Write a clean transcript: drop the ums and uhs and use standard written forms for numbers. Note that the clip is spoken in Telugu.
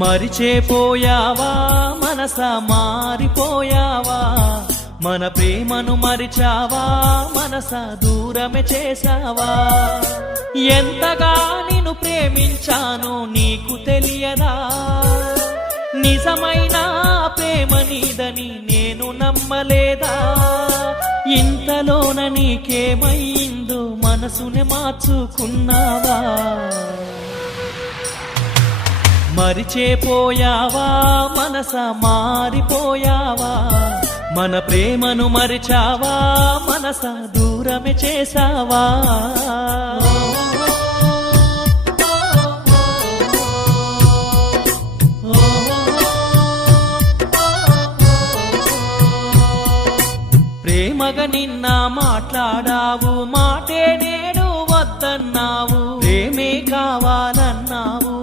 మరిచేపోయావా మనసా మారిపోయావా మన ప్రేమను మరిచావా మనసా దూరమే చేశావా ఎంతగా నిన్ను ప్రేమించానో నీకు తెలియదా నిజమైన ప్రేమ నీదని నేను నమ్మలేదా ఇంతలోన నీకేమైందో మనసుని మార్చుకున్నావా మరిచేపోయావా మనసా మారిపోయావా మన ప్రేమను మరిచావా మనసా దూరమే చేశావా ప్రేమగా నిన్న మాట్లాడావు మాటే నేడు వద్దన్నావు ప్రేమే కావాలన్నావు